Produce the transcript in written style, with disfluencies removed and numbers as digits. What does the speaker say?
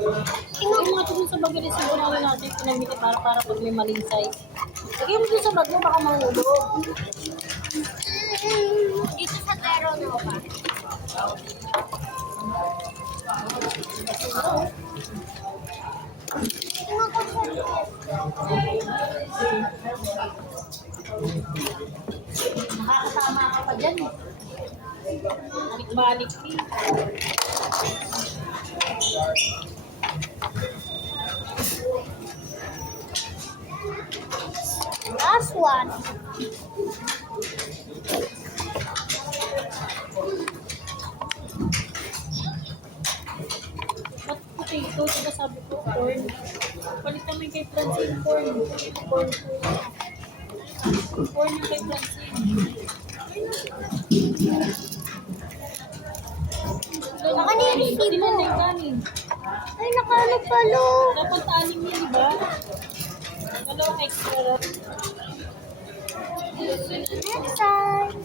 Tingnan mo nga ito sa bag rin siguro natin pinamili para pag may maling size. Lagay mo dun sa bag mo, baka mahulog. Dito sa Tero Nova. Tingnan ko sa Nakakatama ka pa dyan eh. Balik-balik eh. last one. Ba't potato? Diba sabi ko corn? Palitan mo yung kay Francine corn. Corn. Corn yung kay Francine. Baka nilisi Hindi mo. na yung kanin. Ay, nakano palo. Dapat anim yun, diba? Dalawang extra. Next time.